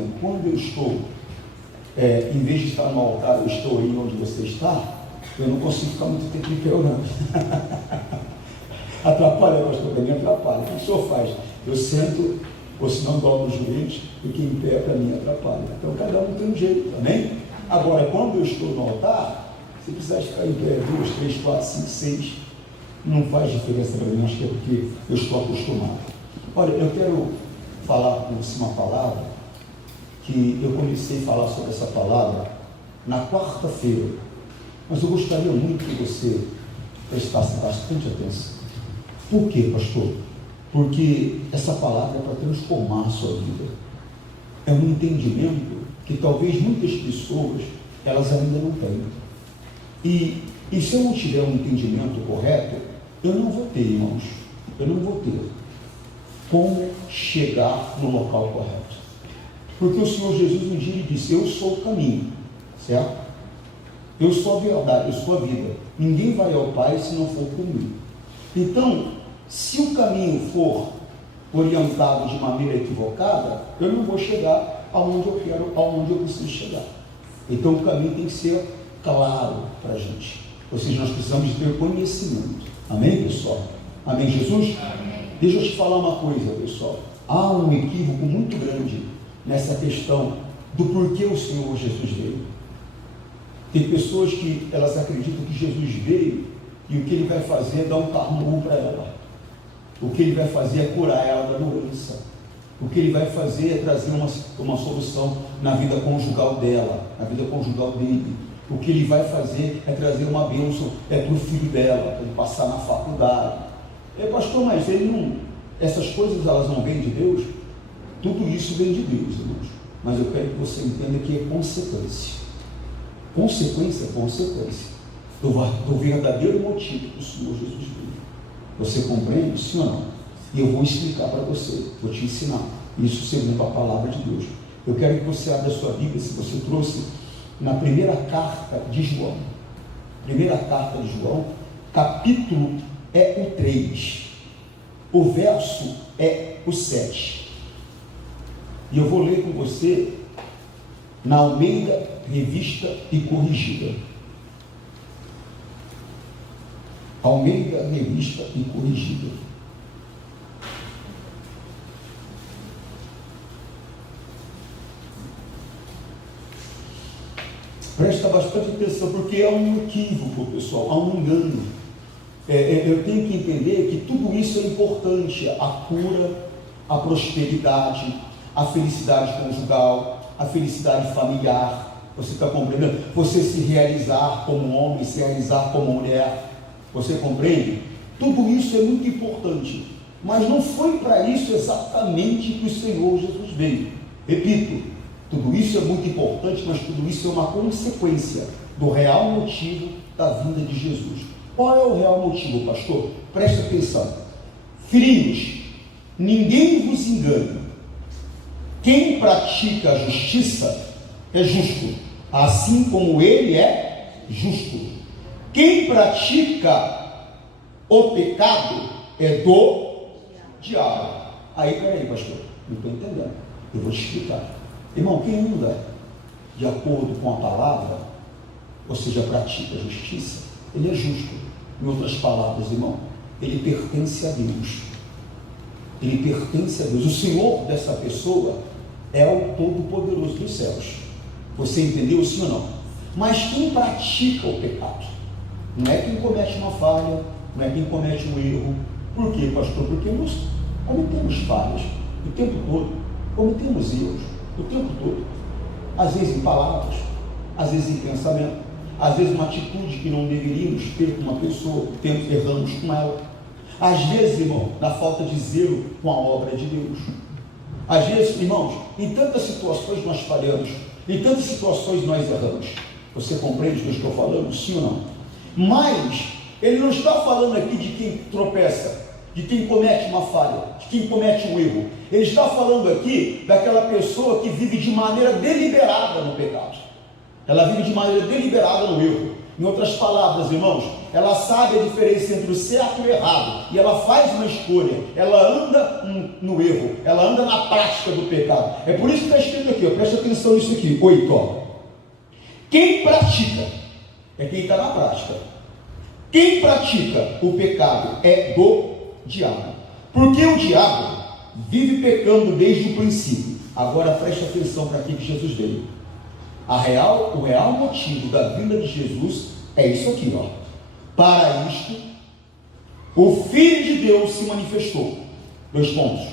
exemplo, quando eu estou, em vez de estar no altar, eu estou aí onde você está, eu não consigo ficar muito tempo em pé orando. Atrapalha, pastor, para mim atrapalha. O que o senhor faz? Eu sento, ou se não dobro os joelhos, porque em pé para mim atrapalha. Então cada um tem um jeito, amém? Agora, quando eu estou no altar, se precisar ficar em pé 2, 3, 4, 5, 6, não faz diferença para mim, acho que é porque eu estou acostumado. Olha, eu quero falar com você uma palavra, que eu comecei a falar sobre essa palavra na quarta-feira, mas eu gostaria muito que você prestasse bastante atenção. Por quê, pastor? Porque essa palavra é para transformar a sua vida. É um entendimento que talvez muitas pessoas, elas ainda não têm. E se eu não tiver um entendimento correto, eu não vou ter, irmãos, eu não vou ter como chegar no local correto. Porque o Senhor Jesus um dia disse: eu sou o caminho, certo? Eu sou a verdade, eu sou a vida. Ninguém vai ao Pai se não for comigo. Então, se o caminho for orientado de maneira equivocada, eu não vou chegar aonde eu quero, aonde eu preciso chegar. Então, o caminho tem que ser claro para a gente. Ou seja, nós precisamos ter conhecimento. Amém, pessoal? Amém, Jesus? Amém. Deixa eu te falar uma coisa, pessoal. Há um equívoco muito grande nessa questão do porquê o Senhor Jesus veio. Tem pessoas que elas acreditam que Jesus veio e o que ele vai fazer é dar um carro novo para ela. O que ele vai fazer é curar ela da doença. O que ele vai fazer é trazer uma solução na vida conjugal dela, na vida conjugal dele. O que ele vai fazer é trazer uma bênção para o filho dela, para ele passar na faculdade. Pastor, mas ele não, essas coisas elas não vêm de Deus? Tudo isso vem de Deus, irmãos. Mas eu quero que você entenda que é consequência. Consequência é consequência do verdadeiro motivo que o Senhor Jesus veio. Você compreende? Sim ou não? E eu vou explicar para você, vou te ensinar. Isso segundo a palavra de Deus. Eu quero que você abra a sua Bíblia, se você trouxe, na primeira carta de João. Primeira carta de João, capítulo é o 3. O verso é o 7. E eu vou ler com você na Almeida, Revista e Corrigida. Almeida, Revista e Corrigida. Presta bastante atenção, porque há um equívoco, pessoal, há um engano. Eu tenho que entender que tudo isso é importante: a cura, a prosperidade, a felicidade conjugal, a felicidade familiar. Você está compreendendo? Você se realizar como homem, se realizar como mulher. Você compreende? Tudo isso é muito importante, mas não foi para isso exatamente que o Senhor Jesus veio. Repito, tudo isso é muito importante, mas tudo isso é uma consequência do real motivo da vinda de Jesus. Qual é o real motivo, pastor? Presta atenção. Filhinhos, ninguém vos engane. Quem pratica a justiça é justo, assim como ele é justo. Quem pratica o pecado é do diabo. Aí, peraí, pastor, não estou entendendo. Eu vou te explicar. Irmão, quem anda de acordo com a palavra, ou seja, pratica a justiça, ele é justo. Em outras palavras, irmão, ele pertence a Deus. Ele pertence a Deus. O Senhor dessa pessoa é o Todo-Poderoso dos céus. Você entendeu, sim ou não? Mas quem pratica o pecado não é quem comete uma falha, não é quem comete um erro. Por quê, pastor? Porque nós cometemos falhas o tempo todo, cometemos erros o tempo todo, às vezes em palavras, às vezes em pensamento, às vezes uma atitude que não deveríamos ter com uma pessoa, erramos com ela, às vezes, irmão, na falta de zelo com a obra de Deus, às vezes, irmãos, em tantas situações nós falhamos, em tantas situações nós erramos. Você compreende o que eu estou falando, sim ou não? Mas ele não está falando aqui de quem tropeça, de quem comete uma falha, de quem comete um erro. Ele está falando aqui daquela pessoa que vive de maneira deliberada no pecado. Ela vive de maneira deliberada no erro. Em outras palavras, irmãos, ela sabe a diferença entre o certo e o errado, e ela faz uma escolha, ela anda no erro, ela anda na prática do pecado. É por isso que está escrito aqui, ó, presta atenção nisso aqui, 8, ó. Quem pratica, é quem está na prática. Quem pratica o pecado é do diabo, porque o diabo vive pecando desde o princípio. Agora preste atenção para aqui que Jesus veio. O real motivo da vinda de Jesus é isso aqui, ó. Para isto, o Filho de Deus se manifestou. 2 pontos.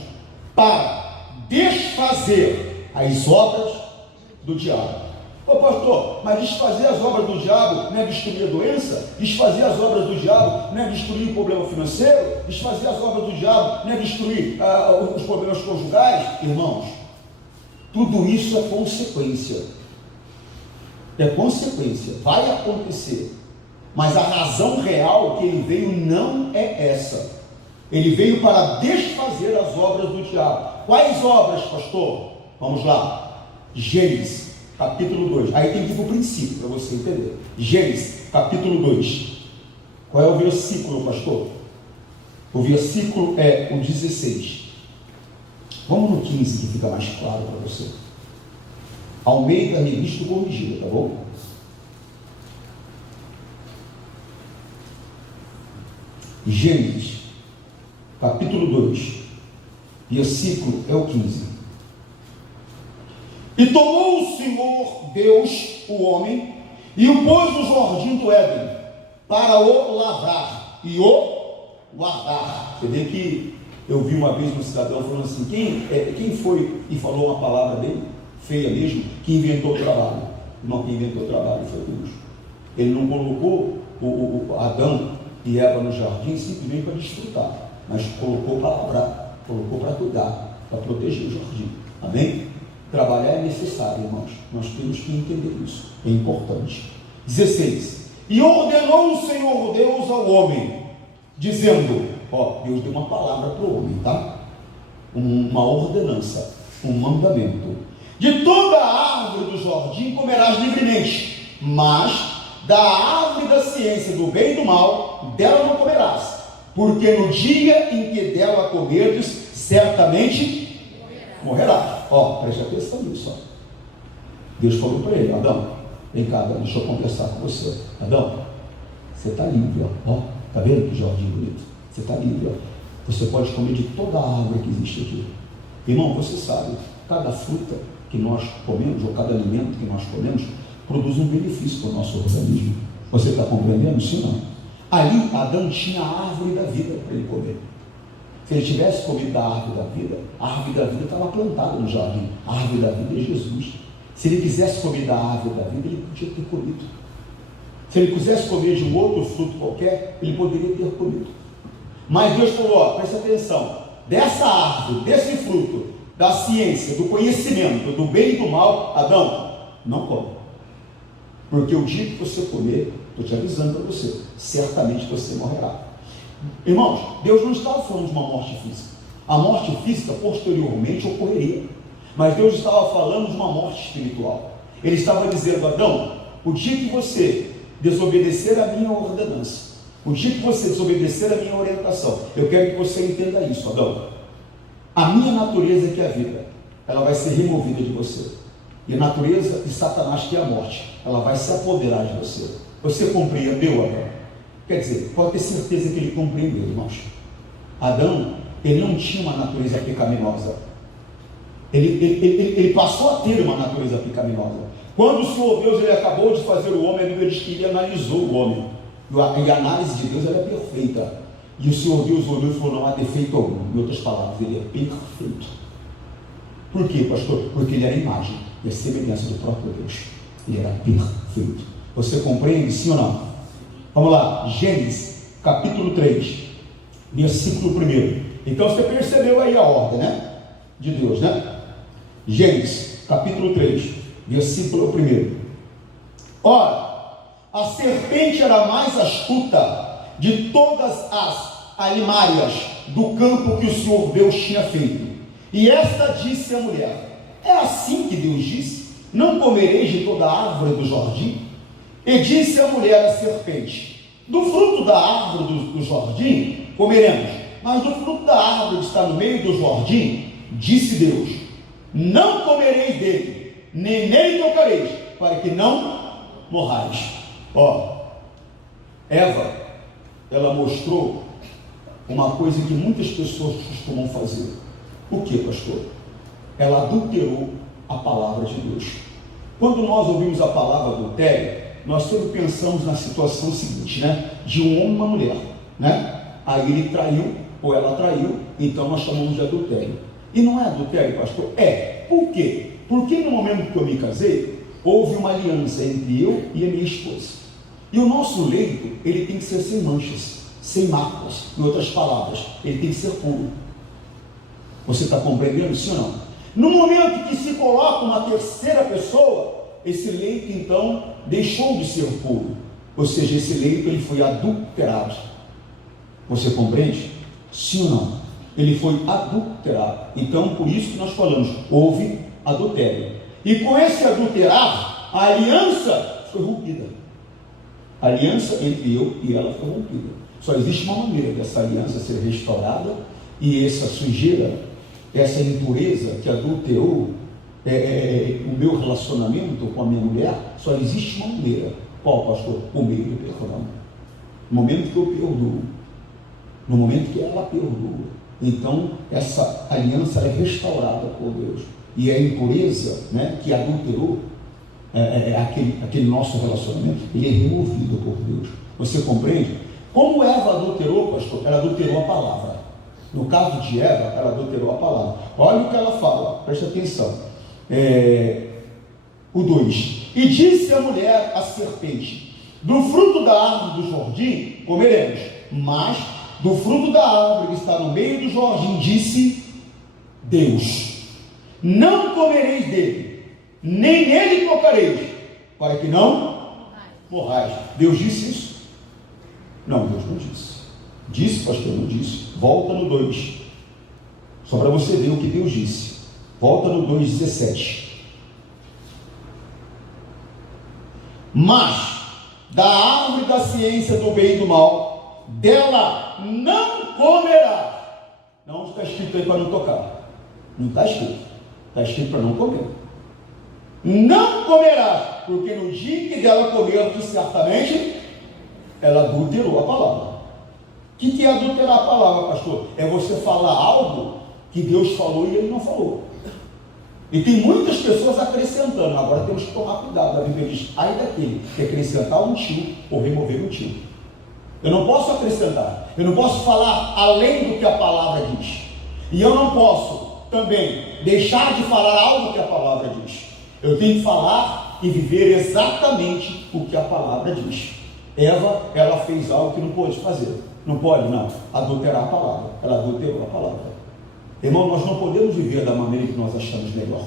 Para desfazer as obras do diabo. Ô pastor, mas desfazer as obras do diabo não é destruir a doença? Desfazer as obras do diabo não é destruir o problema financeiro? Desfazer as obras do diabo não é destruir os problemas conjugais? Irmãos, tudo isso é consequência. É consequência, vai acontecer. Mas a razão real que ele veio não é essa. Ele veio para desfazer as obras do diabo. Quais obras, pastor? Vamos lá. Gênesis, capítulo 2. Aí tem que ir para o princípio, para você entender. Gênesis, capítulo 2. Qual é o versículo, pastor? O versículo é o 16. Vamos no 15, que fica mais claro para você. Almeida, revista corrigida, tá bom? Gênesis, capítulo 2, versículo é o 15. E tomou o Senhor Deus o homem e o pôs no jardim do Éden para o lavrar e o guardar. Você vê que eu vi uma vez um cidadão falando assim, quem foi e falou uma palavra bem feia mesmo, que inventou o trabalho? Não, quem inventou o trabalho foi Deus. Ele não colocou o Adão e Eva no jardim simplesmente para desfrutar, mas colocou para lavrar, colocou para cuidar, para proteger o jardim. Amém? Trabalhar é necessário, irmãos. Nós temos que entender isso, é importante. 16. E ordenou o Senhor Deus ao homem, dizendo, ó, Deus deu uma palavra para o homem, tá? Uma ordenança, um mandamento. De toda a árvore do jardim comerás livremente, mas da árvore da ciência do bem e do mal, dela não comerás, porque no dia em que dela comerdes, certamente morrerás. Ó, preste atenção nisso, ó. Deus falou para ele, Adão, vem cá, Adão, deixa eu conversar com você. Adão, você está livre, ó, tá vendo que jardim bonito? Você está livre, ó. Você pode comer de toda a árvore que existe aqui. Irmão, você sabe, cada fruta que nós comemos, ou cada alimento que nós comemos, produz um benefício para o nosso organismo. Você está compreendendo isso? Não? Ali, Adão tinha a árvore da vida para ele comer. Se ele tivesse comido da árvore da vida, a árvore da vida estava plantada no jardim. A árvore da vida é Jesus. Se ele quisesse comer da árvore da vida, ele podia ter comido. Se ele quisesse comer de um outro fruto qualquer, ele poderia ter comido. Mas Deus falou, ó, presta atenção, dessa árvore, desse fruto, da ciência, do conhecimento, do bem e do mal, Adão, não come. Porque o dia que você comer, estou te avisando para você, certamente você morrerá. Irmãos, Deus não estava falando de uma morte física. A morte física posteriormente ocorreria. Mas Deus estava falando de uma morte espiritual. Ele estava dizendo, Adão, o dia que você desobedecer a minha ordenança, o dia que você desobedecer a minha orientação, eu quero que você entenda isso, Adão. A minha natureza, que é a vida, ela vai ser removida de você. E a natureza de Satanás, que é a morte, ela vai se apoderar de você. Você compreendeu, Adão? Quer dizer, pode ter certeza que ele compreendeu, irmãos. Adão, ele não tinha uma natureza pecaminosa. Ele passou a ter uma natureza pecaminosa. Quando o Senhor Deus ele acabou de fazer o homem, a Bíblia diz que ele analisou o homem. E a análise de Deus ela é perfeita. E o Senhor Deus olhou e falou, não há defeito algum. Em outras palavras, ele é perfeito. Por quê, pastor? Porque ele era a imagem e a semelhança do próprio Deus. Ele era perfeito. Você compreende, sim ou não? Vamos lá, Gênesis, capítulo 3, versículo 1. Então você percebeu aí a ordem, né? De Deus, né? Gênesis, capítulo 3, versículo 1. Ora, a serpente era a mais astuta de todas as alimárias do campo que o Senhor Deus tinha feito. E esta disse à mulher, é assim que Deus disse, não comereis de toda a árvore do jardim? E disse a mulher à serpente, Do fruto da árvore do jardim comeremos, mas do fruto da árvore que está no meio do jardim, disse Deus: não comereis dele, nem nele tocareis, para que não morrais. Eva, ela mostrou uma coisa que muitas pessoas costumam fazer. O que, pastor? Ela adulterou a palavra de Deus. Quando nós ouvimos a palavra adultério, nós sempre pensamos na situação seguinte, né? De um homem e uma mulher, né? Aí ele traiu, ou ela traiu, então nós chamamos de adultério. E não é adultério, pastor? É. Por quê? Porque no momento que eu me casei, houve uma aliança entre eu e a minha esposa. E o nosso leito, ele tem que ser sem manchas, sem máculas. Em outras palavras, ele tem que ser puro. Você está compreendendo isso ou não? No momento que se coloca uma terceira pessoa, esse leito então deixou de ser puro. Ou seja, esse leito ele foi adulterado. Você compreende? Sim ou não? Ele foi adulterado. Então, por isso que nós falamos, houve adultério. E com esse adulterar, a aliança foi rompida. A aliança entre eu e ela foi rompida. Só existe uma maneira dessa aliança ser restaurada, e essa sujeira, essa impureza que adulterou o meu relacionamento com a minha mulher, só existe uma maneira. Qual, pastor? O meio do perdão. No momento que eu perdoo, no momento que ela perdoa, então essa aliança é restaurada por Deus. E a impureza, né, que adulterou aquele nosso relacionamento, ele é removido por Deus. Você compreende? Como Eva adulterou, pastor? Ela adulterou a palavra. No caso de Eva, ela adulterou a palavra. Olha o que ela fala, presta atenção. O 2: e disse a mulher à serpente: do fruto da árvore do jardim comeremos, mas do fruto da árvore que está no meio do jardim, disse Deus: não comereis dele, nem nele tocareis, para que não morrais. Deus disse isso? Não, Deus não disse. Disse, pastor, não disse. Volta no 2, só para você ver o que Deus disse. Volta no 2,17. Mas da árvore da ciência do bem e do mal, dela não comerás. Não está escrito aí para não tocar. Não está escrito. Está escrito para não comer. Não comerás, porque no dia que dela comer, tu certamente ela adulterou a palavra. O que é adulterar a palavra, pastor? É você falar algo que Deus falou e ele não falou. E tem muitas pessoas acrescentando. Agora temos que tomar cuidado. A Bíblia diz: ai daquele que acrescentar um tio ou remover um tio. Eu não posso acrescentar, eu não posso falar além do que a palavra diz, e eu não posso também deixar de falar algo que a palavra diz. Eu tenho que falar e viver exatamente o que a palavra diz. Eva, ela fez algo que não pôde fazer. Não pode, não, adulterar a palavra. Ela adulterou a palavra. Irmão, nós não podemos viver da maneira que nós achamos melhor.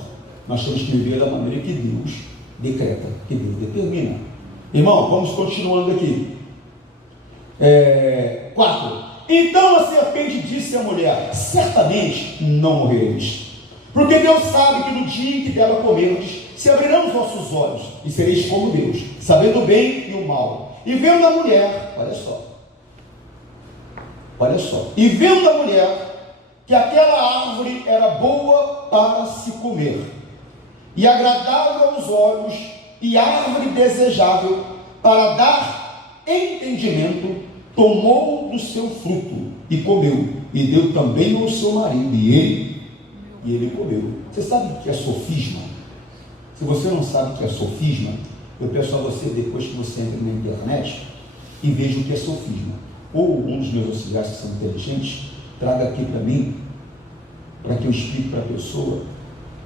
Nós temos que viver da maneira que Deus decreta, que Deus determina. Irmão, vamos continuando aqui. 4. Então a serpente disse à mulher: certamente não morrereis, porque Deus sabe que no dia em que dela comerdes, se abrirão os vossos olhos, e sereis como Deus, sabendo o bem e o mal. E vendo a mulher, olha só, e vendo a mulher que aquela árvore era boa para se comer, e agradável aos olhos, e árvore desejável para dar entendimento, tomou do seu fruto e comeu, e deu também ao seu marido, e ele comeu. Você sabe o que é sofisma? Se você não sabe o que é sofisma, eu peço a você, depois que você entra na internet, e veja o que é sofisma. Ou um dos meus auxiliares que são inteligentes, traga aqui para mim, para que eu explique para a pessoa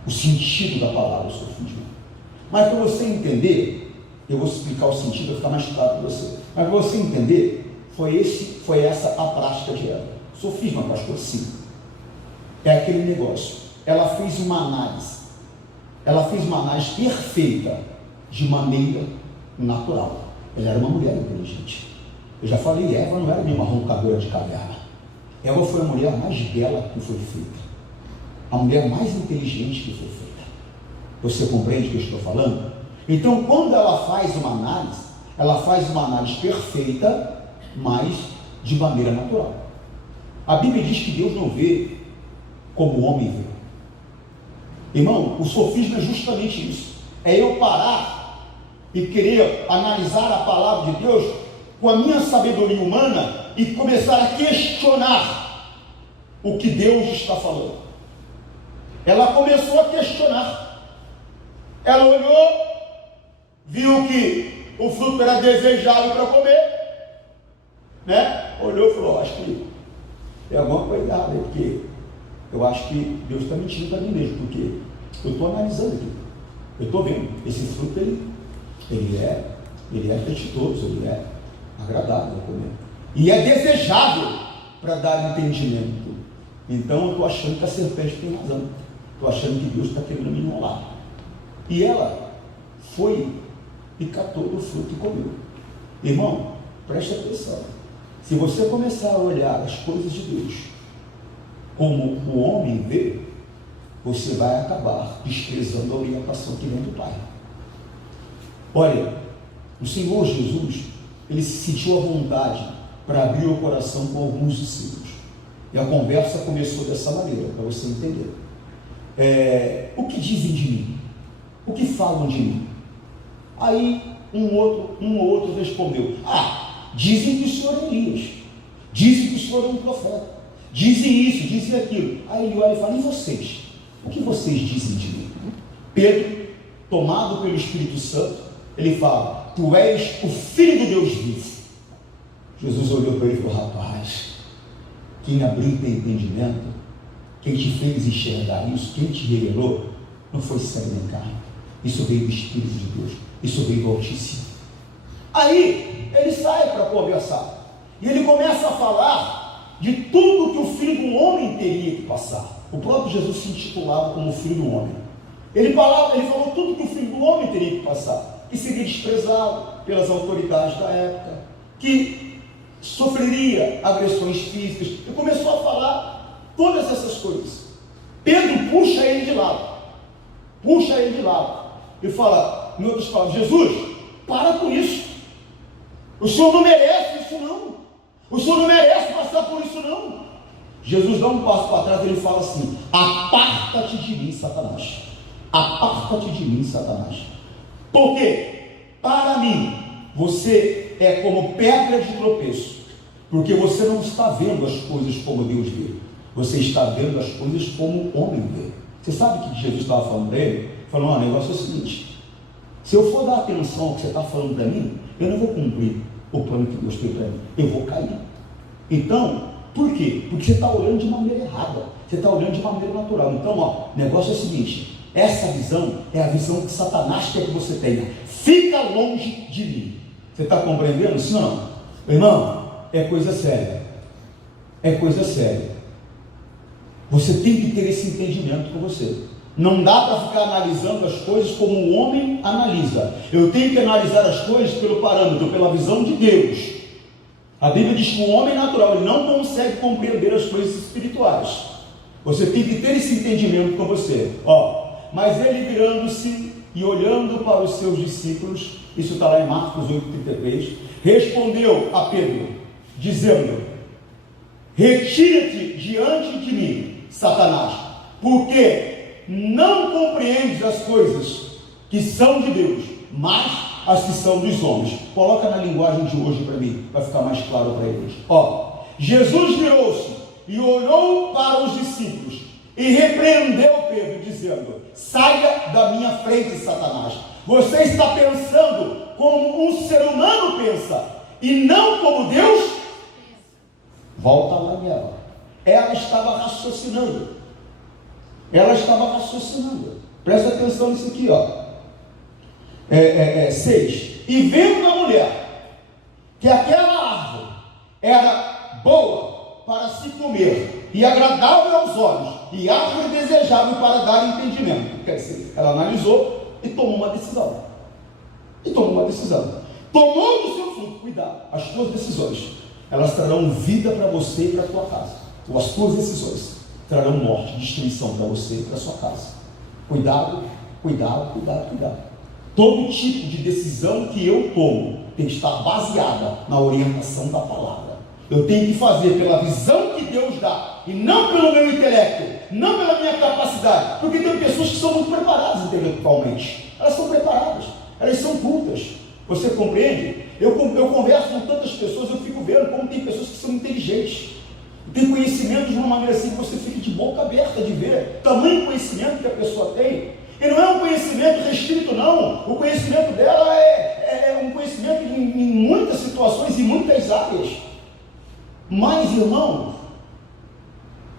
o sentido da palavra sofisma. Mas para você entender, eu vou explicar o sentido, vai ficar mais claro para você. Mas para você entender, foi essa a prática de Eva. Sofisma, pastor, sim. É aquele negócio. Ela fez uma análise perfeita, de maneira natural. Ela era uma mulher inteligente. Eu já falei, Eva não era nenhuma roncadora de caverna. Eva foi a mulher mais bela que foi feita, a mulher mais inteligente que foi feita. Você compreende o que eu estou falando? Então, quando ela faz uma análise perfeita, mas de maneira natural. A Bíblia diz que Deus não vê como o homem vê. Irmão, o sofisma é justamente isso. É eu parar e querer analisar a palavra de Deus com a minha sabedoria humana e começar a questionar o que Deus está falando. Ela começou a questionar. Ela olhou, viu que o fruto era desejável para comer, né? Olhou e falou: acho que tem alguma coisa errada aí, porque eu acho que Deus está mentindo para mim mesmo, porque eu estou analisando aqui, eu estou vendo, esse fruto ele é apetitoso, ele é agradável a comer, e é desejável para dar entendimento. Então eu estou achando que a serpente tem razão, estou achando que Deus está querendo me enrolar. E ela foi e catou do fruto e comeu. Irmão, preste atenção. Se você começar a olhar as coisas de Deus como o homem vê, você vai acabar desprezando a orientação que vem do Pai. Olha, o Senhor Jesus, ele se sentiu à vontade para abrir o coração com alguns discípulos. E a conversa começou dessa maneira, para você entender. O que dizem de mim? O que falam de mim? Aí um ou outro respondeu: dizem que o Senhor é Elias, dizem que o Senhor é um profeta, dizem isso, dizem aquilo. Aí ele olha e fala: e vocês? O que vocês dizem de mim? Pedro, tomado pelo Espírito Santo, ele fala: tu és o Filho do Deus vivo. Jesus olhou para ele e falou: rapaz, quem abriu teu entendimento, quem te fez enxergar isso, quem te revelou, não foi sangue nem carne, isso veio do Espírito de Deus, isso veio do Altíssimo. Aí ele sai para conversar e ele começa a falar de tudo que o Filho do Homem teria que passar. O próprio Jesus se intitulava como o Filho do Homem. Ele falou tudo que o Filho do Homem teria que passar, que seria desprezado pelas autoridades da época, que sofreria agressões físicas. Ele começou a falar todas essas coisas. Pedro puxa ele de lado e fala, em outras palavras: Jesus, para com isso, o Senhor não merece isso não, o Senhor não merece passar por isso não. Jesus dá um passo para trás e ele fala assim: aparta-te de mim, Satanás, aparta-te de mim, Satanás, porque para mim você é como pedra de tropeço, porque você não está vendo as coisas como Deus vê, você está vendo as coisas como o homem vê. Você sabe o que Jesus estava falando para ele? Falando: o negócio é o seguinte, se eu for dar atenção ao que você está falando para mim, eu não vou cumprir o plano que Deus tem para mim, eu vou cair. Então, por quê? Porque você está olhando de maneira errada, você está olhando de maneira natural. Então, o negócio é o seguinte, essa visão é a visão que Satanás quer que você tenha. Fica longe de mim. Você está compreendendo? Sim ou não? Irmão, é coisa séria. É coisa séria. Você tem que ter esse entendimento com você. Não dá para ficar analisando as coisas como o homem analisa. Eu tenho que analisar as coisas pelo parâmetro, pela visão de Deus. A Bíblia diz que o homem natural ele não consegue compreender as coisas espirituais. Você tem que ter esse entendimento com você. Mas ele virando-se e olhando para os seus discípulos, isso está lá em Marcos 8,33, respondeu a Pedro, dizendo: retira-te diante de mim, Satanás, porque não compreendes as coisas que são de Deus, mas as que são dos homens. Coloca na linguagem de hoje para mim, vai ficar mais claro para eles. Jesus virou-se e olhou para os discípulos e repreendeu Pedro, dizendo: saia da minha frente, Satanás. Você está pensando como um ser humano pensa, e não como Deus. Volta lá nela. Ela estava raciocinando. Presta atenção nisso aqui, 6. E vendo na mulher que aquela árvore era boa para se comer e agradável aos olhos e árvore desejável para dar entendimento, quer dizer, ela analisou e tomou uma decisão. Tomou do seu fruto. Cuidado, as tuas decisões, elas trarão vida para você e para a tua casa, ou as tuas decisões trarão morte, destruição para você e para a sua casa. Cuidado. Todo tipo de decisão que eu tomo tem que estar baseada na orientação da palavra. Eu tenho que fazer pela visão que Deus dá, e não pelo meu intelecto, não pela minha capacidade, porque tem pessoas que são muito preparadas intelectualmente, elas são preparadas, elas são cultas, você compreende? Eu converso com tantas pessoas, eu fico vendo como tem pessoas que são inteligentes, tem conhecimento de uma maneira assim que você fica de boca aberta de ver tamanho conhecimento que a pessoa tem. E não é um conhecimento restrito, não. O conhecimento dela é um conhecimento em muitas situações, em muitas áreas. Mas, irmãos,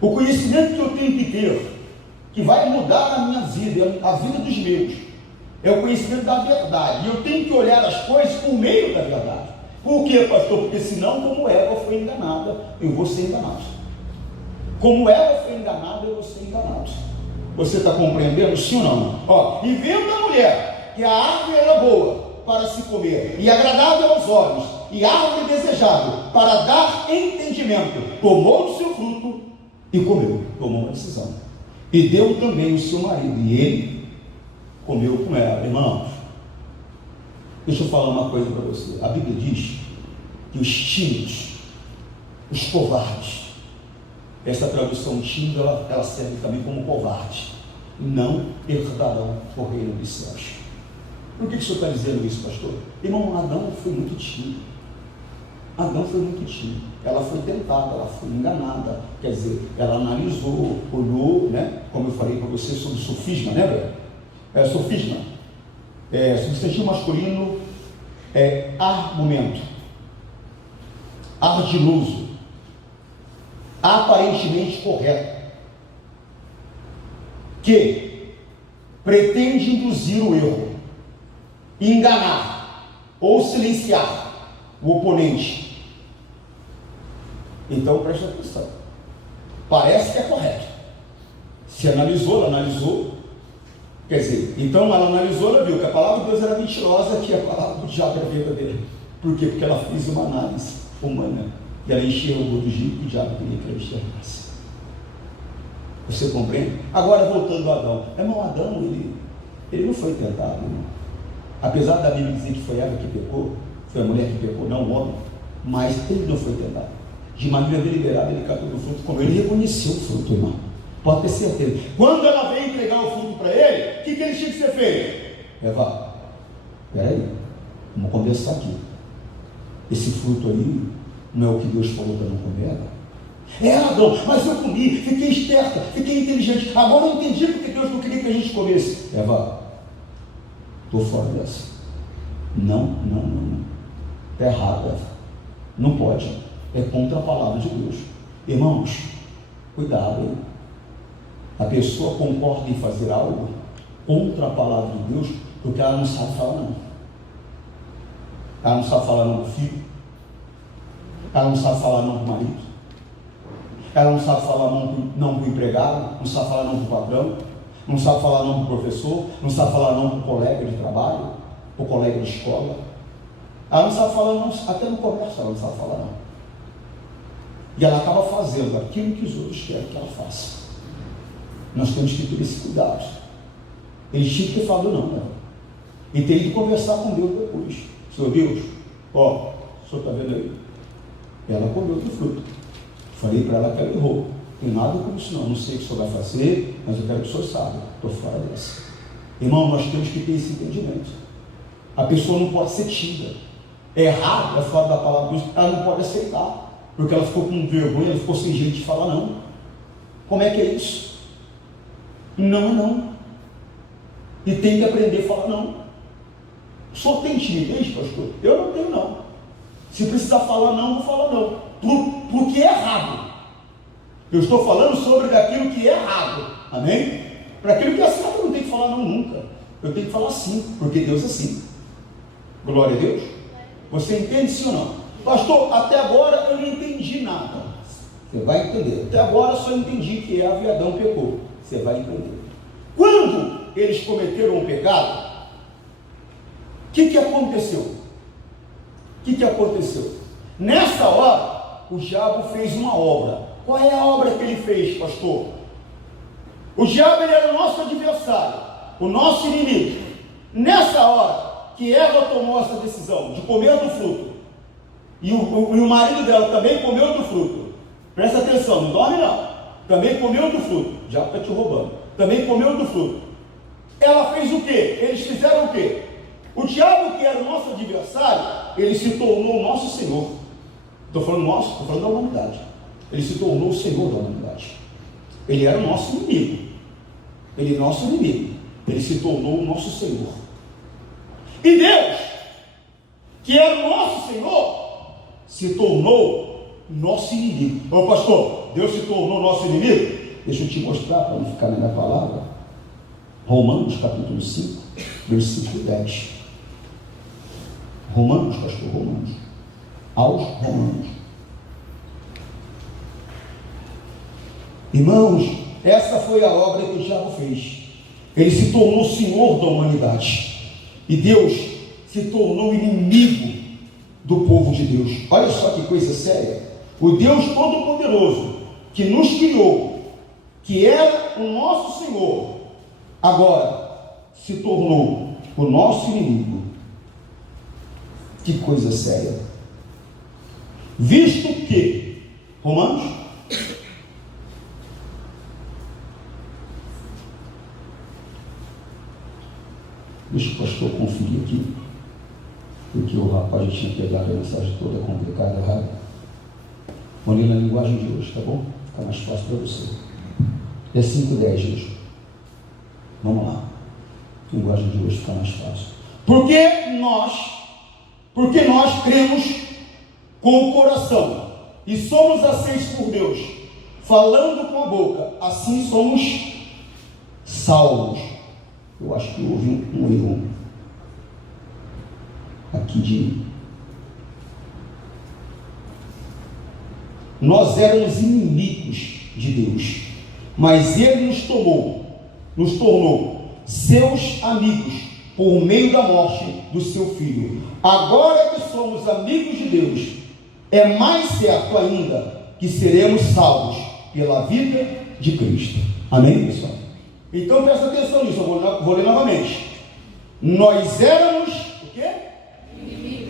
o conhecimento que eu tenho que ter, que vai mudar a minha vida, a vida dos meus, é o conhecimento da verdade. E eu tenho que olhar as coisas por meio da verdade. Por quê, pastor? Porque senão, como Eva foi enganada, eu vou ser enganado. Como Eva foi enganada, eu vou ser enganado. Você está compreendendo, sim ou não? E vendo a mulher que a árvore era boa para se comer, e agradável aos olhos, e árvore desejável para dar entendimento, tomou do seu fruto e comeu. Tomou uma decisão. E deu também o seu marido, e ele comeu com ela. Irmãos, deixa eu falar uma coisa para você. A Bíblia diz que os tímidos, os covardes, essa tradução tímida, ela serve também como covarde, não herdarão o reino dos céus. Por que o senhor está dizendo isso, pastor? Irmão, Adão foi muito tímido. Adão foi muito tímido. Ela foi tentada, ela foi enganada. Quer dizer, ela analisou, olhou, né? Como eu falei para você sobre sofisma, né, velho? Sofisma. Substantivo masculino argumento, ardiloso, aparentemente correto, que pretende induzir o erro, enganar ou silenciar o oponente. Então preste atenção. Parece que é correto. Se analisou, ela analisou. Quer dizer, então ela analisou, ela viu que a palavra de Deus era mentirosa, que a palavra do diabo era verdadeira. Por quê? Porque ela fez uma análise humana. E ela enxergou do jeito que o diabo queria que ela enxergasse. Você compreende? Agora voltando a Adão. Irmão, Adão, ele não foi tentado, irmão. Apesar da Bíblia dizer que foi ela que pecou, foi a mulher que pecou, não o homem, mas ele não foi tentado. De maneira deliberada, ele catou do fruto, como ele reconheceu o fruto, irmão. Pode ter certeza. Quando ela veio entregar o fruto para ele, o que ele tinha que ser feito? Eva, peraí, vamos conversar aqui. Esse fruto aí não é o que Deus falou para não comer? Adão, mas eu comi, fiquei esperta, fiquei inteligente. Agora eu entendi porque Deus não queria que a gente comesse. Eva, estou fora dessa. Não. Está errado, Eva. Não pode. É contra a palavra de Deus. Irmãos, cuidado, hein? A pessoa concorda em fazer algo contra a palavra de Deus porque ela não sabe falar não. Ela não sabe falar não para o filho. Ela não sabe falar não para o marido. Ela não sabe falar não para o empregado. Não sabe falar não para o patrão. Não sabe falar não para o professor. Não sabe falar não para o colega de trabalho. Para o colega de escola. Ela não sabe falar não, até no comércio ela não sabe falar não. E ela acaba fazendo aquilo que os outros querem que ela faça. Nós temos que ter esse cuidado. Ele tinha que ter falado não, né? E tem que conversar com Deus depois. Senhor Deus, o senhor está vendo aí? Ela comeu do fruto. Falei para ela que ela errou. Tem nada com isso não sei o que o senhor vai fazer, mas eu quero que o senhor saiba. Estou fora dessa. Irmão, nós temos que ter esse entendimento. A pessoa não pode ser tímida. Errar é fora da palavra de Deus, ela não pode aceitar. Porque ela ficou com vergonha, ela ficou sem jeito de falar não. Como é que é isso? Não é não. E tem que aprender a falar não. O senhor tem timidez, pastor? Eu não tenho não. Se precisar falar não, vou falar não. Porque é errado. Eu estou falando sobre aquilo que é errado. Amém? Para aquilo que é certo, eu não tenho que falar não nunca. Eu tenho que falar sim, porque Deus é assim. Glória a Deus. Você entende sim ou não? Pastor, até agora eu não entendi nada. Você vai entender. Até agora eu só entendi que Eva e Adão pecou. Você vai entender. Quando eles cometeram o pecado, o que aconteceu? O que aconteceu? Nessa hora, o diabo fez uma obra. Qual é a obra que ele fez, pastor? O diabo, ele era o nosso adversário, o nosso inimigo. Nessa hora, que Eva tomou essa decisão de comer do fruto, e o marido dela também comeu do fruto, presta atenção, não dorme não, também comeu do fruto, já está te roubando, também comeu do fruto, ela fez o quê? Eles fizeram o quê? O diabo, que era o nosso adversário, ele se tornou o nosso Senhor. Estou falando nosso, estou falando da humanidade. Ele se tornou o Senhor da humanidade. Ele era o nosso inimigo. Ele é nosso inimigo. Ele se tornou o nosso Senhor. E Deus, que era o nosso Senhor, se tornou nosso inimigo. Ô pastor, Deus se tornou nosso inimigo? Deixa eu te mostrar, para não ficar na minha palavra. Romanos capítulo 5, versículo 10. Romanos, pastor, Romanos. Aos Romanos. Irmãos, essa foi a obra que o diabo fez. Ele se tornou Senhor da humanidade. E Deus se tornou inimigo do povo de Deus. Olha só que coisa séria. O Deus Todo-Poderoso, que nos criou, que era o nosso Senhor, agora se tornou o nosso inimigo. Que coisa séria. Visto que, Romanos, deixa o pastor conferir aqui, porque o rapaz já tinha pegado a mensagem toda complicada, errada. Vou ler na linguagem de hoje, tá bom? Fica mais fácil para você. É 5:10, gente. Vamos lá. Linguagem de hoje fica mais fácil. Porque nós cremos com o coração e somos aceitos por Deus, falando com a boca, assim somos salvos. Eu acho que houve um erro aqui de... Nós éramos inimigos de Deus, mas Ele nos tornou seus amigos por meio da morte do seu Filho. Agora que somos amigos de Deus, é mais certo ainda que seremos salvos pela vida de Cristo. Amém, pessoal? Então presta atenção nisso, eu vou ler novamente. Nós éramos o quê?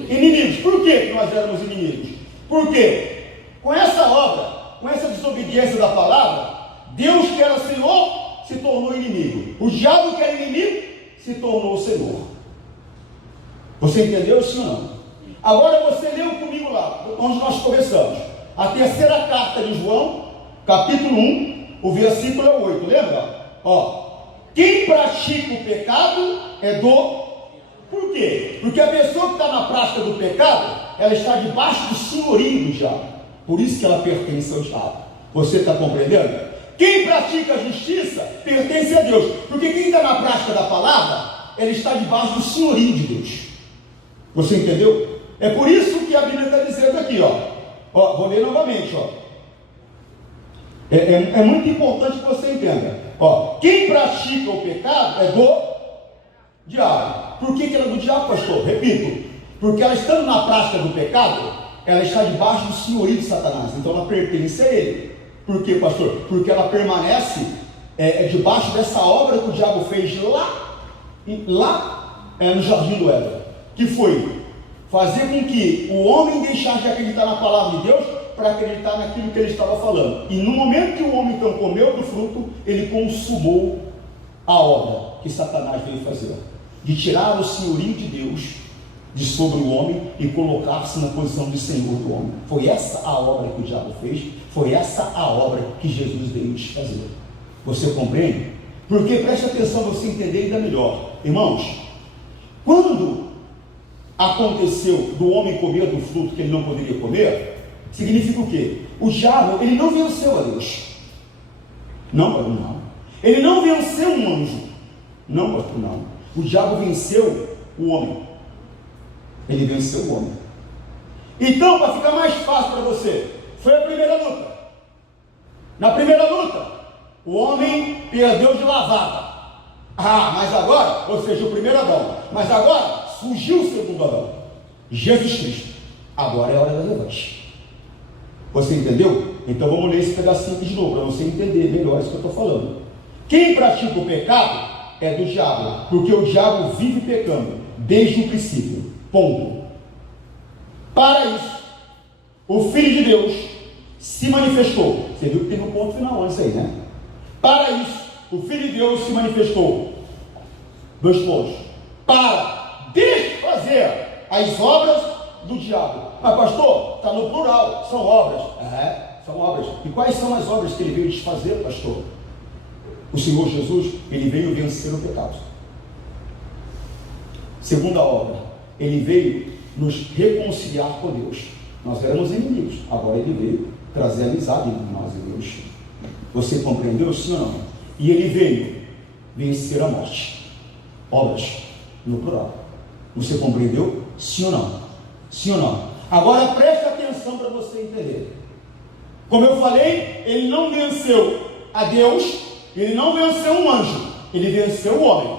Inimigos. Por que nós éramos inimigos? Porque com essa obra, com essa desobediência da palavra, Deus, que era Senhor, se tornou inimigo. O diabo, que era inimigo, se tornou Senhor. Você entendeu isso ou não? Agora você leu comigo lá, onde nós começamos. A terceira carta de João, capítulo 1, o versículo é 8, lembra? Quem pratica o pecado é do... Por quê? Porque a pessoa que está na prática do pecado, ela está debaixo do senhorio do diabo. Por isso que ela pertence ao diabo. Você está compreendendo? Quem pratica a justiça pertence a Deus. Porque quem está na prática da palavra, ela está debaixo do senhorio de Deus. Você entendeu? É por isso que a Bíblia está dizendo aqui, vou ler novamente, É muito importante que você entenda. Quem pratica o pecado é do diabo. Por que ela é do diabo, pastor? Repito, porque ela estando na prática do pecado, ela está debaixo do senhorio de Satanás. Então ela pertence a ele. Por quê, pastor? Porque ela permanece debaixo dessa obra que o diabo fez lá no jardim do Éden, que foi fazer com que o homem deixasse de acreditar na palavra de Deus para acreditar naquilo que ele estava falando. E no momento que o homem então comeu do fruto, ele consumou a obra que Satanás veio fazer, de tirar o senhorio de Deus de sobre o homem e colocar-se na posição de senhor do homem. Foi essa a obra que o diabo fez, foi essa a obra que Jesus veio desfazer. Você compreende? Porque preste atenção para você entender ainda melhor. Irmãos, quando aconteceu do homem comer do fruto que ele não poderia comer, significa o quê? O diabo, ele não venceu a Deus. Não. Ele não venceu um anjo. Não. O diabo venceu o homem. Ele venceu o homem. Então, para ficar mais fácil para você, foi a primeira luta. Na primeira luta, o homem perdeu de lavada. Mas agora, ou seja, o primeiro Adão, mas agora surgiu o segundo Adão, Jesus Cristo. Agora é a hora da revanche. Você entendeu? Então vamos ler esse pedacinho aqui de novo, para você entender melhor isso que eu estou falando. Quem pratica o pecado é do diabo, porque o diabo vive pecando desde o princípio. Ponto. Para isso, o Filho de Deus se manifestou. Você viu que teve um ponto final antes aí, né? Para isso, o Filho de Deus se manifestou. Dois pontos. Para desfazer as obras do diabo. Mas pastor, está no plural, são obras. São obras. E quais são as obras que ele veio desfazer, pastor? O Senhor Jesus, ele veio vencer o pecado. Segunda obra, ele veio nos reconciliar com Deus. Nós éramos inimigos, agora ele veio trazer amizade entre nós e Deus. Você compreendeu, sim ou não? E ele veio vencer a morte. Obras, no plural. Você compreendeu? Sim ou não? Sim ou não? Agora preste atenção para você entender. Como eu falei, ele não venceu a Deus, ele não venceu um anjo, ele venceu o homem.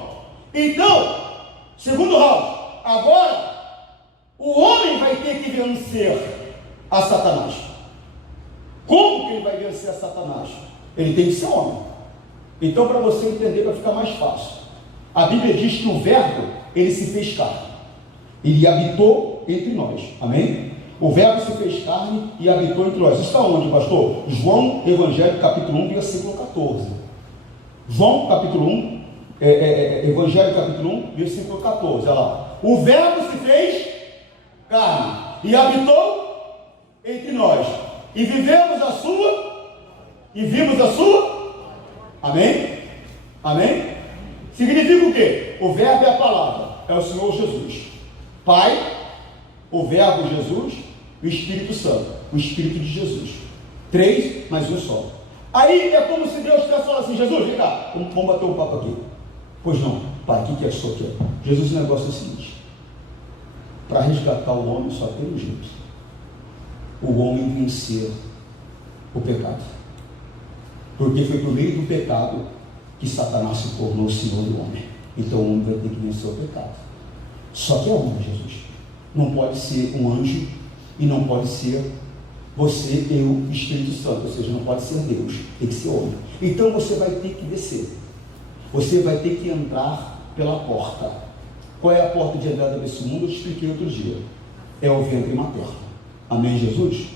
Então, segundo round, agora o homem vai ter que vencer a Satanás. Como que ele vai vencer a Satanás? Ele tem que ser homem. Então, para você entender, vai ficar mais fácil. A Bíblia diz que o verbo, ele se fez carne. Ele habitou entre nós. Amém? O verbo se fez carne e habitou entre nós. Isso está onde, pastor? João, Evangelho, capítulo 1, versículo 14. João, capítulo 1, Evangelho, capítulo 1, versículo 14. Olha lá. O verbo se fez carne e habitou entre nós. E vivemos a sua, e vimos a sua. Amém? Amém? Significa o quê? O verbo é a palavra, é o Senhor Jesus. Pai, o verbo Jesus, o Espírito Santo, o Espírito de Jesus. 3, mais um só. Aí é como se Deus estivesse falando assim: Jesus, vem cá, vamos bater um papo aqui. Pois não, pai, o que é isso aqui? Jesus, o negócio é o seguinte: para resgatar o homem só tem um jeito: o homem vencer o pecado. Porque foi por meio do pecado que Satanás se tornou o senhor do homem. Então o homem vai ter que vencer o pecado. Só que é homem, Jesus. Não pode ser um anjo e não pode ser você, eu, Espírito Santo. Ou seja, não pode ser Deus, tem que ser homem. Então você vai ter que descer. Você vai ter que entrar pela porta. Qual é a porta de entrada desse mundo? Eu te expliquei outro dia. É o ventre materno. Amém, Jesus?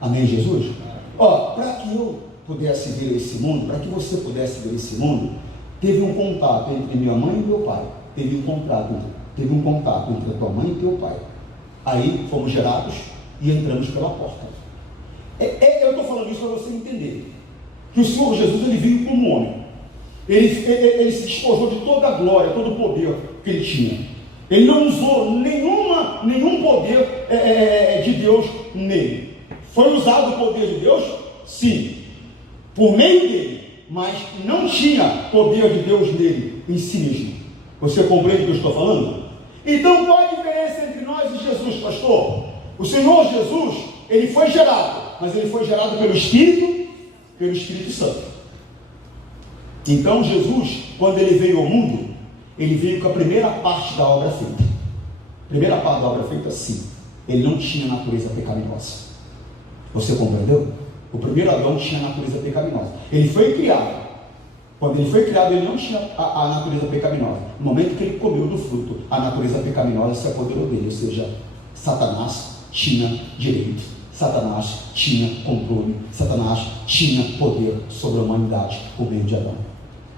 Amém, Jesus? Ó, para que eu pudesse ver esse mundo, para que você pudesse ver esse mundo, teve um contato entre minha mãe e meu pai. Teve um contato entre a tua mãe e teu pai. Aí fomos gerados e entramos pela porta. Eu estou falando isso para você entender que o Senhor Jesus, ele veio como homem. Ele se despojou de toda a glória, todo o poder que ele tinha. Ele não usou nenhum poder de Deus nele. Foi usado o poder de Deus? Sim, por meio dele, mas não tinha poder de Deus nele, em si mesmo. Você compreende o que eu estou falando? Então qual a diferença entre nós e Jesus, pastor? O Senhor Jesus, ele foi gerado, mas ele foi gerado pelo Espírito Santo. Então Jesus, quando ele veio ao mundo, ele veio com a primeira parte da obra feita. A primeira parte da obra feita, sim. Ele não tinha natureza pecaminosa. Você compreendeu? O primeiro Adão tinha natureza pecaminosa. Ele foi criado. Quando ele foi criado, ele não tinha a natureza pecaminosa. No momento que ele comeu do fruto, a natureza pecaminosa se apoderou dele. Ou seja, Satanás tinha direito. Satanás tinha controle. Satanás tinha poder sobre a humanidade por meio de Adão.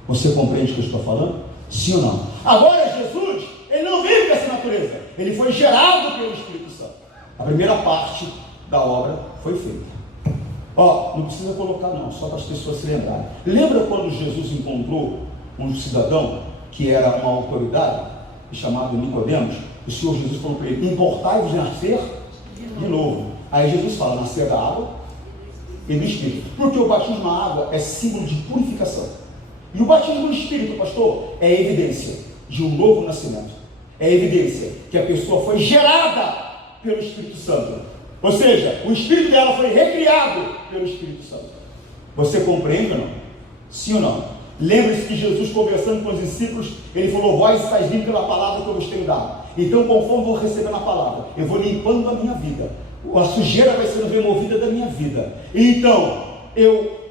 Você compreende o que eu estou falando? Sim ou não? Agora Jesus, ele não vive com essa natureza. Ele foi gerado pelo Espírito Santo. A primeira parte da obra foi feita. Ó, não precisa colocar não, só para as pessoas se lembrarem. Lembra quando Jesus encontrou um cidadão que era uma autoridade, chamado Nicodemos? O Senhor Jesus falou para ele: importai-vos nascer de novo. Aí Jesus fala: nascer da água e do Espírito. Porque o batismo na água é símbolo de purificação. E o batismo no Espírito, pastor, é evidência de um novo nascimento. É evidência que a pessoa foi gerada pelo Espírito Santo. Ou seja, o espírito dela foi recriado pelo Espírito Santo. Você compreende ou não? Sim ou não? Lembre-se que Jesus, conversando com os discípulos, ele falou: vós estáis limpos pela palavra que eu vos tenho dado. Então, conforme vou recebendo a palavra, eu vou limpando a minha vida. A sujeira vai sendo removida da minha vida. Então, eu,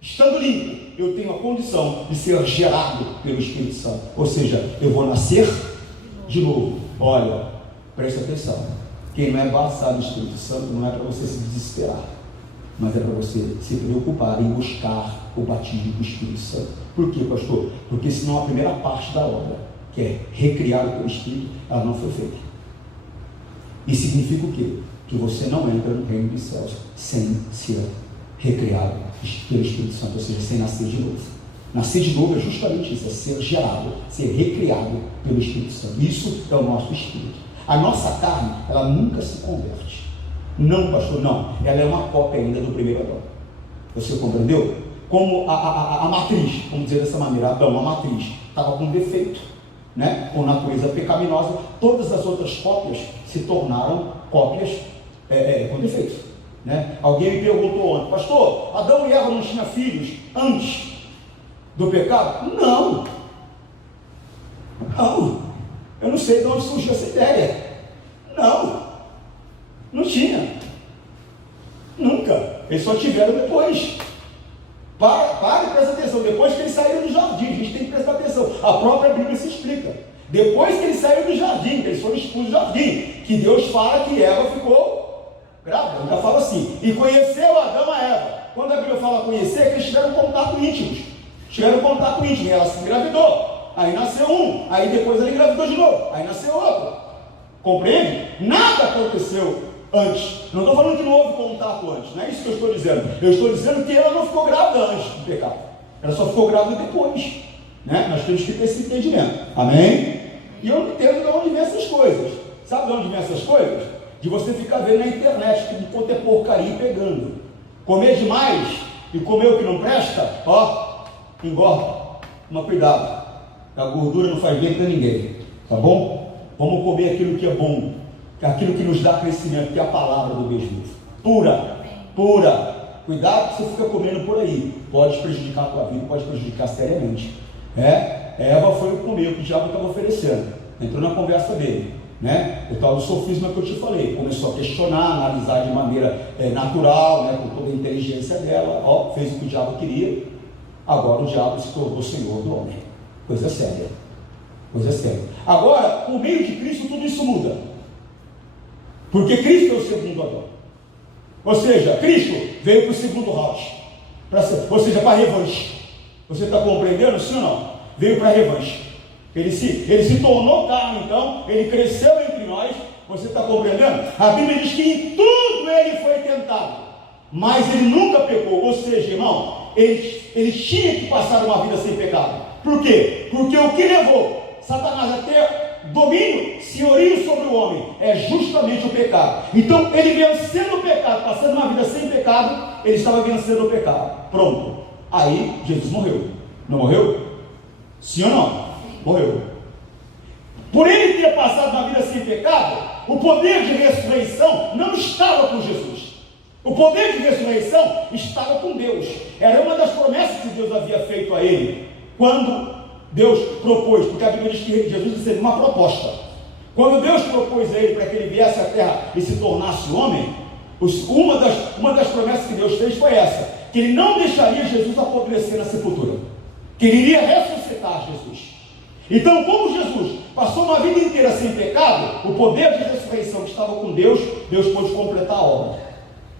estando limpo, eu tenho a condição de ser gerado pelo Espírito Santo. Ou seja, eu vou nascer de novo, olha, presta atenção, quem não é batizado no Espírito Santo não é para você se desesperar, mas é para você se preocupar em buscar o batismo do Espírito Santo. Por quê, pastor? Porque senão a primeira parte da obra, que é recriar o teu Espírito, ela não foi feita. E significa o quê? Que você não entra no reino dos céus sem ser recriado pelo Espírito Santo, ou seja, sem nascer de novo. Nascer de novo é justamente isso, é ser gerado, ser recriado pelo Espírito Santo. Isso é o nosso Espírito. A nossa carne, ela nunca se converte. Não, pastor, não. Ela é uma cópia ainda do primeiro Adão. Você compreendeu? Como a matriz, vamos dizer dessa maneira, Adão, a matriz, estava com defeito, né? Com natureza pecaminosa, todas as outras cópias se tornaram cópias com defeito, né? Alguém me perguntou ontem, pastor, Adão e Eva não tinham filhos antes do pecado? Não, eu não sei de onde surgiu essa ideia. Não tinha, nunca. Eles só tiveram depois. Pare e presta atenção. Depois que eles saíram do jardim, a gente tem que prestar atenção. A própria Bíblia se explica. Depois que eles saíram do jardim, que eles foram expulsos do jardim, que Deus fala que Eva ficou grávida. Ainda fala assim, e conheceu Adão a Eva. Quando a Bíblia fala conhecer, é que eles tiveram contato íntimo. E ela se engravidou. Aí nasceu um, aí depois ela engravidou de novo, aí nasceu outro. Compreende? Nada aconteceu antes. Não estou falando que não houve contato antes, não é isso que eu estou dizendo. Eu estou dizendo que ela não ficou grávida antes do pecado, ela só ficou grávida depois, né? Nós temos que ter esse entendimento, amém? E eu não entendo de onde vem essas coisas. Sabe de onde vem essas coisas? De você ficar vendo na internet que enquanto é porcaria pegando, comer demais e comer o que não presta, engorda. Toma cuidado, a gordura não faz bem para ninguém, tá bom? Vamos comer aquilo que é bom, aquilo que nos dá crescimento, que é a palavra do Deus vivo, pura. Cuidado que você fica comendo por aí, pode prejudicar a tua vida, pode prejudicar seriamente. Eva foi comer o que o diabo estava oferecendo, entrou na conversa dele, né? O tal do sofisma que eu te falei, começou a questionar, analisar de maneira natural, né? Com toda a inteligência dela, fez o que o diabo queria. Agora o diabo se tornou senhor do homem. Coisa séria. Agora, por meio de Cristo, tudo isso muda. Porque Cristo é o segundo Adão. Ou seja, Cristo veio para o segundo round. Ou seja, para a revanche. Você está compreendendo, sim ou não? Veio para a revanche. Ele se tornou carne, então, ele cresceu entre nós. Você está compreendendo? A Bíblia diz que em tudo ele foi tentado, mas ele nunca pecou. Ou seja, irmão, ele tinha que passar uma vida sem pecado. Por quê? Porque o que levou Satanás a ter domínio, senhorio sobre o homem, é justamente o pecado. Então, ele vencendo o pecado, passando uma vida sem pecado, ele estava vencendo o pecado. Pronto. Aí, Jesus morreu. Não morreu? Sim ou não? Morreu. Por ele ter passado uma vida sem pecado, o poder de ressurreição não estava com Jesus. O poder de ressurreição estava com Deus. Era uma das promessas que Deus havia feito a ele, quando Deus propôs, porque a Bíblia diz que Jesus recebeu uma proposta. Quando Deus propôs a ele para que ele viesse à terra e se tornasse homem, uma das promessas que Deus fez foi essa, que ele não deixaria Jesus apodrecer na sepultura, que ele iria ressuscitar Jesus. Então, como Jesus passou uma vida inteira sem pecado, o poder de ressurreição que estava com Deus, Deus pôde completar a obra.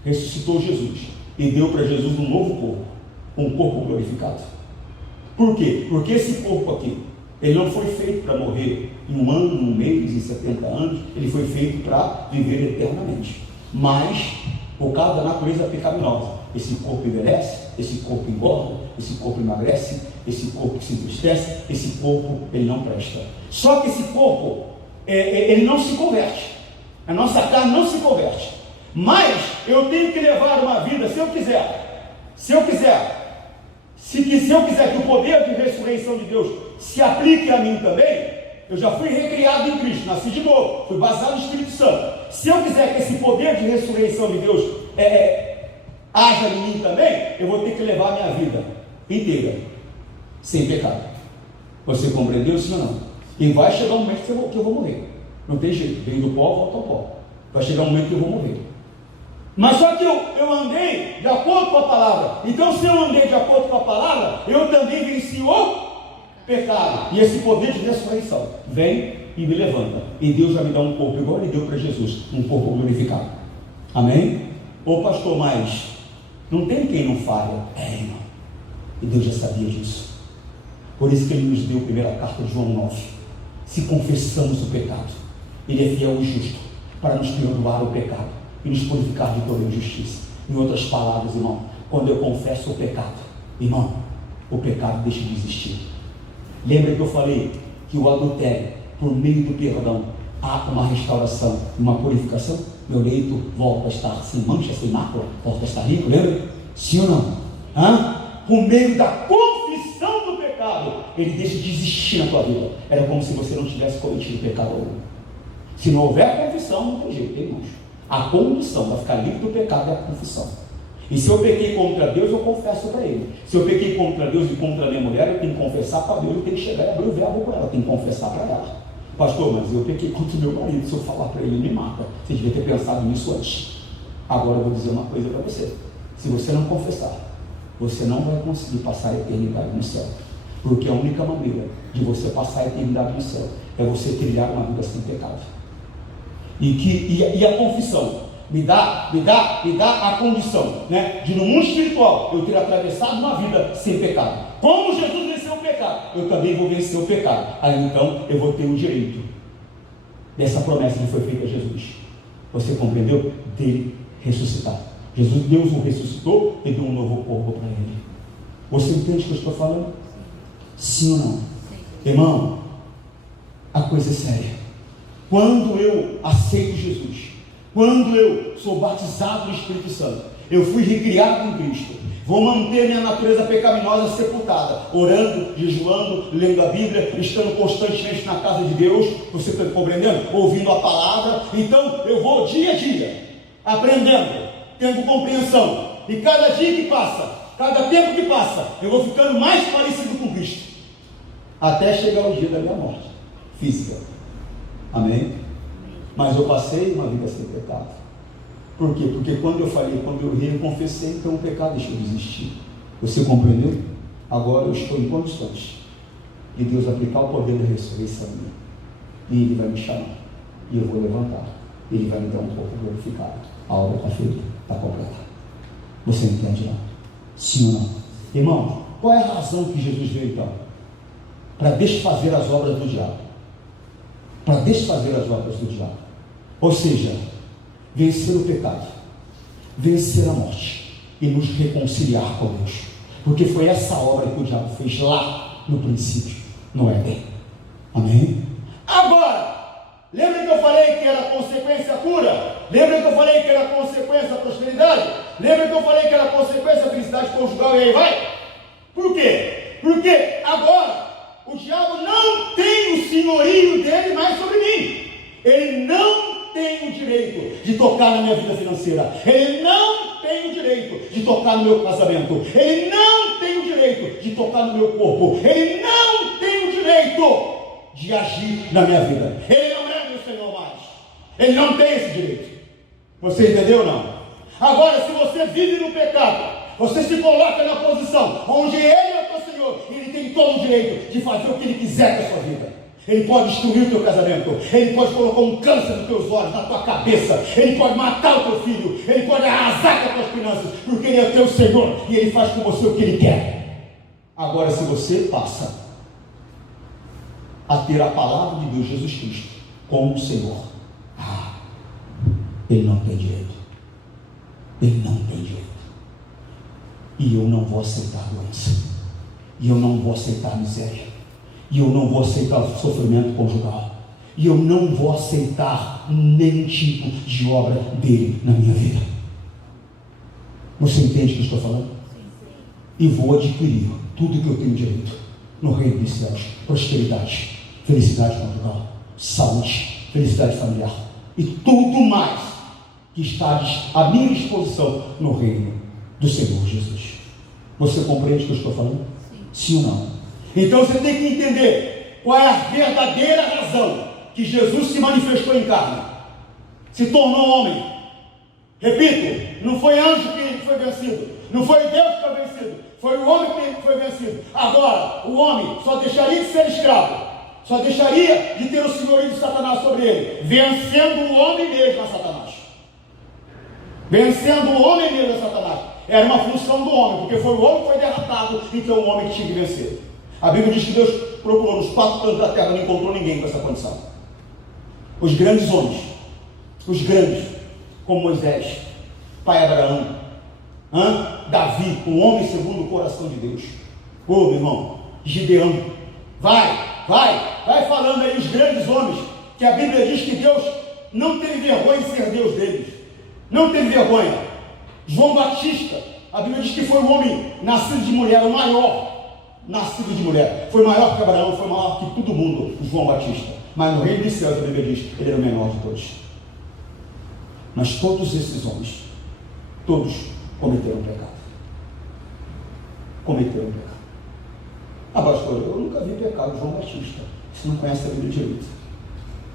Ressuscitou Jesus e deu para Jesus um novo corpo, um corpo glorificado. Por quê? Porque esse corpo aqui, ele não foi feito para morrer em 1 ano, 1 mês, em 70 anos, ele foi feito para viver eternamente. Mas, por causa da natureza pecaminosa, esse corpo envelhece, esse corpo engorda, esse corpo emagrece, esse corpo se entristece, esse corpo ele não presta. Só que esse corpo, ele não se converte, a nossa carne não se converte. Mas eu tenho que levar uma vida, se eu quiser que o poder de ressurreição de Deus se aplique a mim também, eu já fui recriado em Cristo, nasci de novo, fui batizado no Espírito Santo. Se eu quiser que esse poder de ressurreição de Deus haja em mim também, eu vou ter que levar a minha vida inteira sem pecado. Você compreendeu, sim ou não? E vai chegar um momento que eu vou morrer. Não tem jeito, venho do pó, volto ao pó. Vai chegar um momento que eu vou morrer. Mas só que eu andei de acordo com a palavra. Então, se eu andei de acordo com a palavra, eu também venci o pecado. E esse poder de ressurreição vem e me levanta. E Deus vai me dar um corpo igual Ele deu para Jesus, um corpo glorificado. Amém? Ô pastor, mas não tem quem não falha. Irmão. E Deus já sabia disso. Por isso que Ele nos deu a primeira carta de João 9. Se confessamos o pecado, Ele é fiel e justo para nos perdoar o pecado e nos purificar de toda injustiça. Em outras palavras, irmão, quando eu confesso o pecado, irmão, o pecado deixa de existir. Lembra que eu falei que o adultério, por meio do perdão, há uma restauração, uma purificação? Meu leito volta a estar sem mancha, sem mácula, volta a estar limpo, lembra? Sim ou não? Por meio da confissão do pecado, ele deixa de existir na tua vida. Era como se você não tivesse cometido pecado algum. Se não houver confissão, não tem jeito, irmãos. A condição para ficar livre do pecado é a confissão. E se eu pequei contra Deus, eu confesso para Ele. Se eu pequei contra Deus e contra a minha mulher, eu tenho que confessar para Deus, eu tenho que chegar e abrir o verbo com ela, eu tenho que confessar para ela. Pastor, mas eu pequei contra o meu marido, se eu falar para ele, ele me mata. Você devia ter pensado nisso antes. Agora eu vou dizer uma coisa para você. Se você não confessar, você não vai conseguir passar a eternidade no céu. Porque a única maneira de você passar a eternidade no céu é você trilhar uma vida sem pecado. E a confissão me dá a condição, né, de no mundo espiritual eu ter atravessado uma vida sem pecado. Como Jesus venceu o pecado, eu também vou vencer o pecado. Aí então eu vou ter o direito dessa promessa que foi feita a Jesus. Você compreendeu? Dele ressuscitar. Deus o ressuscitou e deu um novo corpo para ele. Você entende o que eu estou falando? Sim ou não? Irmão, a coisa é séria. Quando eu aceito Jesus, quando eu sou batizado no Espírito Santo, eu fui recriado em Cristo, vou manter minha natureza pecaminosa sepultada, orando, jejuando, lendo a Bíblia, estando constantemente na casa de Deus, você está compreendendo? Ouvindo a palavra. Então eu vou dia a dia, aprendendo, tendo compreensão, e cada dia que passa, cada tempo que passa, eu vou ficando mais parecido com Cristo, até chegar o dia da minha morte física. Amém? Mas eu passei uma vida sem pecado. Por quê? Porque quando eu falei, quando eu ri, eu confessei, então o pecado deixou de existir. Você compreendeu? Agora eu estou em condições de Deus aplicar o poder da ressurreição em mim. E Ele vai me chamar. E eu vou levantar. Ele vai me dar um corpo glorificado. A obra está feita, está completa. Você entende, não? Sim ou não? Irmão, qual é a razão que Jesus veio então? Para desfazer as obras do diabo. Para desfazer as obras do diabo. Ou seja, vencer o pecado, vencer a morte e nos reconciliar com Deus. Porque foi essa obra que o diabo fez lá no princípio, no Éden. Amém? Agora, lembra que eu falei que era consequência a cura? Lembra que eu falei que era consequência a prosperidade? Lembra que eu falei que era consequência a felicidade conjugal e aí vai? Por quê? Porque agora o diabo não tem o senhorio dele mais sobre mim. Ele não tem o direito de tocar na minha vida financeira. Ele não tem o direito de tocar no meu casamento. Ele não tem o direito de tocar no meu corpo. Ele não tem o direito de agir na minha vida. Ele não é meu Senhor mais. Ele não tem esse direito. Você entendeu ou não? Agora, se você vive no pecado, você se coloca na posição onde Ele é o teu Senhor, e Ele tem todo o direito de fazer o que Ele quiser com a sua vida. Ele pode destruir o teu casamento, Ele pode colocar um câncer nos teus olhos, na tua cabeça, Ele pode matar o teu filho, Ele pode arrasar com as tuas finanças, porque Ele é teu Senhor, e Ele faz com você o que Ele quer. Agora, se você passa a ter a palavra de Deus, Jesus Cristo, como Senhor, Ele não tem direito. Ele não tem direito. E eu não vou aceitar doença, e eu não vou aceitar miséria, e eu não vou aceitar sofrimento conjugal, e eu não vou aceitar nenhum tipo de obra dele na minha vida. Você entende o que eu estou falando? E vou adquirir tudo que eu tenho direito no reino dos céus: prosperidade, felicidade conjugal, saúde, felicidade familiar e tudo mais que está à minha disposição no reino do Senhor Jesus. Você compreende o que eu estou falando? Sim ou não? Então você tem que entender qual é a verdadeira razão que Jesus se manifestou em carne, se tornou homem. Repito, não foi anjo que foi vencido, não foi Deus que foi vencido, foi o homem que foi vencido. Agora, o homem só deixaria de ser escravo, Só deixaria de ter o senhorio de Satanás sobre ele, vencendo o homem mesmo a Satanás. Vencendo o homem mesmo a Satanás. Era uma função do homem, porque foi o homem que foi derrotado, então o homem que tinha que vencer. A Bíblia diz que Deus procurou nos 4 cantos da terra, não encontrou ninguém com essa condição. Os grandes homens, os grandes, como Moisés, pai Abraão, Davi, um homem segundo o coração de Deus. Ô meu irmão, Gideão, vai falando aí os grandes homens, que a Bíblia diz que Deus não teve vergonha em ser Deus deles, não teve vergonha. João Batista, a Bíblia diz que foi um homem nascido de mulher, o maior, nascido de mulher, foi maior que Abraão, foi maior que todo mundo, João Batista, mas no reino dos céus, a Bíblia diz, ele era o menor de todos. Mas todos esses homens, todos cometeram pecado. Cometeram pecado. Ah, pastor, eu nunca vi pecado de João Batista. Você não conhece a Bíblia direito.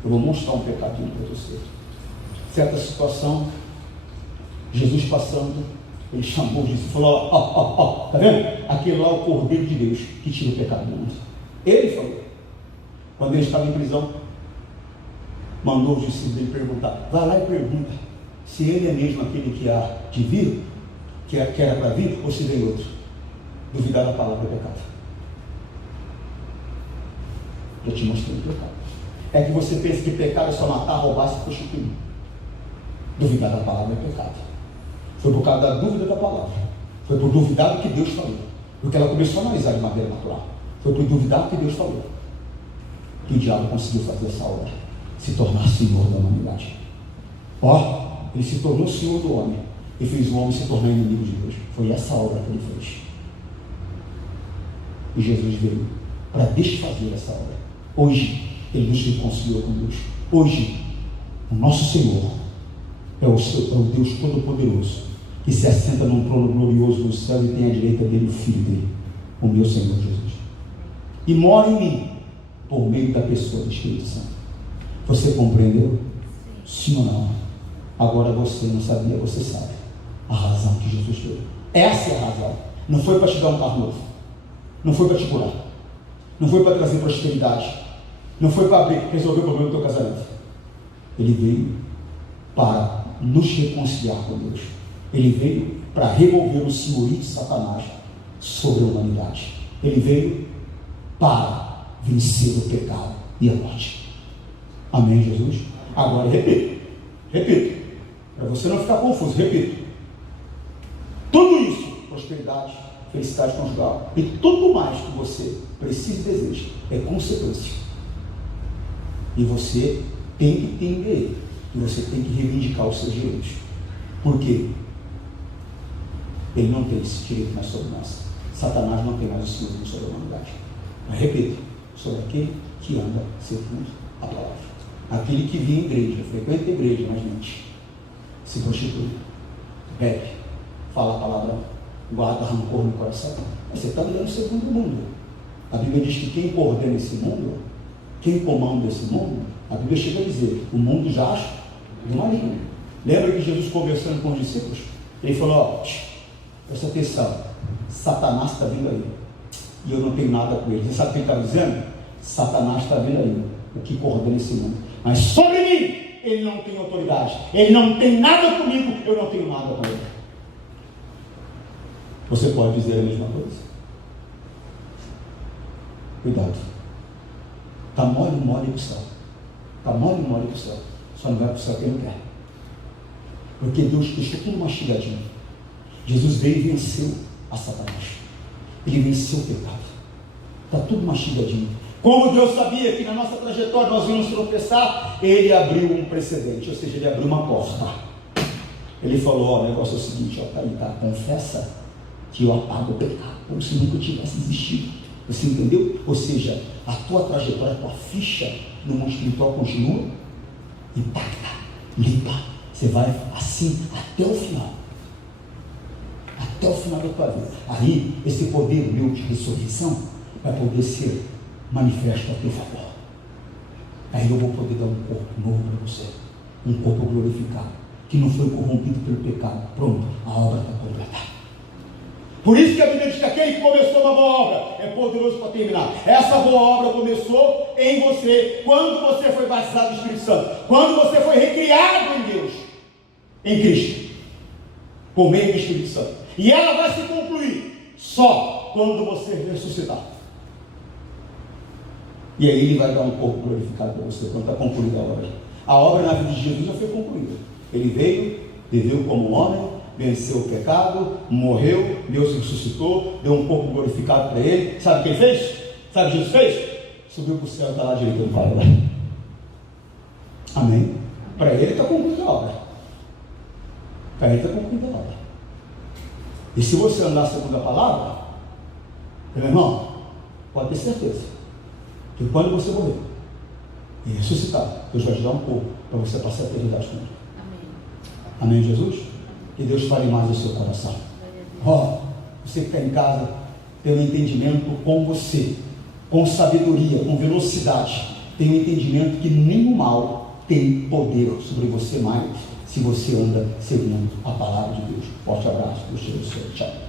Eu vou mostrar um pecadinho para você. Certa situação, Jesus passando, ele chamou Jesus e falou: ó, tá vendo? Aquele lá é o Cordeiro de Deus que tira o pecado do mundo. Ele falou. Quando ele estava em prisão, mandou os discípulos dele perguntar: vai lá e pergunta se ele é mesmo aquele que há de vir, que era para vir, ou se vem outro. Duvidar da palavra é pecado. Já te mostrei o pecado. É que você pensa que pecado é só matar, roubar, se prostituir. Duvidar da palavra é pecado. Foi por causa da dúvida da palavra. Foi por duvidar do que Deus falou. Porque ela começou a analisar de maneira natural. Foi por duvidar do que Deus falou que o diabo conseguiu fazer essa obra, se tornar senhor da humanidade. Ele se tornou senhor do homem e fez o homem se tornar inimigo de Deus. Foi essa obra que ele fez. E Jesus veio para desfazer essa obra. Hoje, ele nos reconciliou com Deus. Hoje, o nosso Senhor é o Deus Todo-Poderoso, que se assenta num trono glorioso no céu e tem à direita dele o Filho dele, o meu Senhor Jesus. E mora em mim, por meio da pessoa do Espírito Santo. Você compreendeu? Sim ou não? Agora você não sabia, você sabe a razão que Jesus deu. Essa é a razão. Não foi para te dar um carro novo, não foi para te curar, não foi para trazer prosperidade, não foi para resolver o problema do teu casamento. Ele veio para nos reconciliar com Deus. Ele veio para remover o senhorio de Satanás sobre a humanidade. Ele veio para vencer o pecado e a morte. Amém, Jesus? Agora repito, para você não ficar confuso, repito. Tudo isso, prosperidade, felicidade conjugal e tudo mais que você precisa e deseja, é consequência. E você tem que entender, e você tem que reivindicar os seus direitos. Por quê? Ele não tem esse direito mais sobre nós. Satanás não tem mais o senhorio sobre a humanidade. Mas repito, sobre aquele que anda segundo a palavra. Aquele que vem à igreja, frequenta a igreja, mas mente, se prostitui, bebe, fala a palavra, guarda rancor no coração. Mas você está andando segundo o mundo. A Bíblia diz que quem coordena esse mundo, quem comanda esse mundo, a Bíblia chega a dizer: o mundo jaz do maligno. Lembra que Jesus conversando com os discípulos? Ele falou: presta atenção, Satanás está vindo aí, e eu não tenho nada com ele. Você sabe o que ele estava dizendo? Satanás está vindo aí, o que coordena esse mundo, mas sobre mim ele não tem autoridade, ele não tem nada comigo, eu não tenho nada com ele. Você pode dizer a mesma coisa? Cuidado. Está mole para o céu. Está mole para o céu. Só não vai para o céu quem não quer. Porque Deus deixou tudo mastigadinho. Jesus veio e venceu a Satanás. Ele venceu o pecado. Está tudo mastigadinho. Como Deus sabia que na nossa trajetória nós íamos tropeçar, Ele abriu um precedente, ou seja, Ele abriu uma porta. Ele falou: o negócio é o seguinte, tá aí, tá? Confessa que eu apago o pecado, como se nunca tivesse existido. Você entendeu? Ou seja, a tua trajetória, a tua ficha no mundo espiritual continua intacta, limpa. Você vai assim até o final. Até o final da tua vida. Aí, esse poder meu de ressurreição vai poder ser manifesto a teu favor. Aí eu vou poder dar um corpo novo para você. Um corpo glorificado, que não foi corrompido pelo pecado. Pronto, a obra está completa. Por isso que a Bíblia diz que aquele que começou uma boa obra é poderoso para terminar. Essa boa obra começou em você, quando você foi batizado no Espírito Santo, quando você foi recriado em Deus, em Cristo, por meio do Espírito Santo. E ela vai se concluir só quando você ressuscitar. E aí ele vai dar um corpo glorificado para você, quando está concluída a obra. A obra na vida de Jesus já foi concluída. Ele veio, viveu como homem, venceu o pecado, morreu, Deus ressuscitou, deu um corpo glorificado para ele. Sabe o que ele fez? Sabe o que Jesus fez? Subiu para o céu e está lá direito do Pai. Amém? Para ele está concluída a obra. Para ele está concluída a obra. E se você andar segundo a palavra, meu irmão, pode ter certeza que quando você morrer e ressuscitar, Deus vai te dar um corpo para você passar a eternidade com ele. Amém, Jesus? Que Deus fale mais no seu coração. Você que está em casa, tem um entendimento com você, com sabedoria, com velocidade. Tem um entendimento que nenhum mal tem poder sobre você mais, se você anda segundo a palavra de Deus. Forte abraço, Deus te abençoe. Tchau.